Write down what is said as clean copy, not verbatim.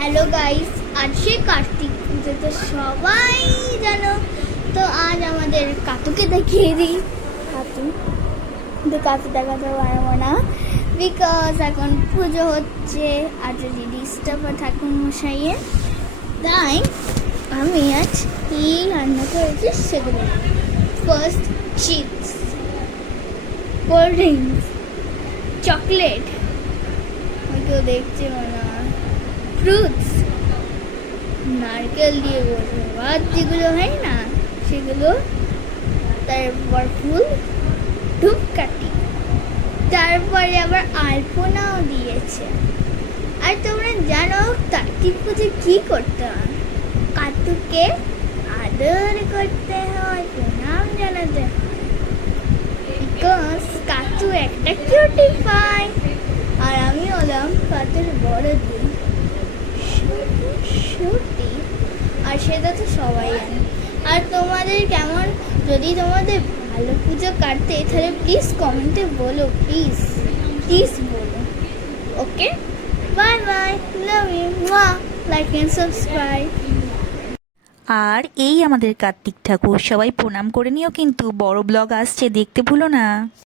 Hello guys, আজকে কার্তিক পুজো তো সবাই জানো। তো আজ আমাদের কাতুকে দেখিয়ে দিই। কাতু দেখাতে পারবো না, বিকজ এখন পুজো হচ্ছে আর যদি ডিস্টার্ব ঠাকুর মশাইয়ে, তাই আমি আজ কি রান্না করেছি সেগুলো। First chips, cold drinks, chocolate, কেউ দেখছে না, ফ্রুটস, নারকেল দিয়ে বসে ভাত যেগুলো হয় না সেগুলো, তারপর ফুল, ধূপকাঠি, তারপরে আবার আলপনাও দিয়েছে। আর তোমরা জানো কার্তিক পুজো কি করতে হয়? কাতুকে আদর করতে হয়, প্রণাম জানাতে হয়, বিকজ কাতু একটা কিউটি পায়। আর আমি হলাম কাতুর বড় দিন, সত্যি। আর সেটা তো সবাই জানে। আর তোমাদের কেমন, যদি তোমাদের ভালো পুজো কাটতে, তাহলে প্লিজ কমেন্টে বলো, প্লিজ প্লিজ বলো। Okay, bye bye, love you, like and subscribe. আর এই আমাদের কার্তিক ঠাকুর, সবাই প্রণাম করে নিও, কিন্তু বড় ব্লগ আসছে, দেখতে ভুলো না।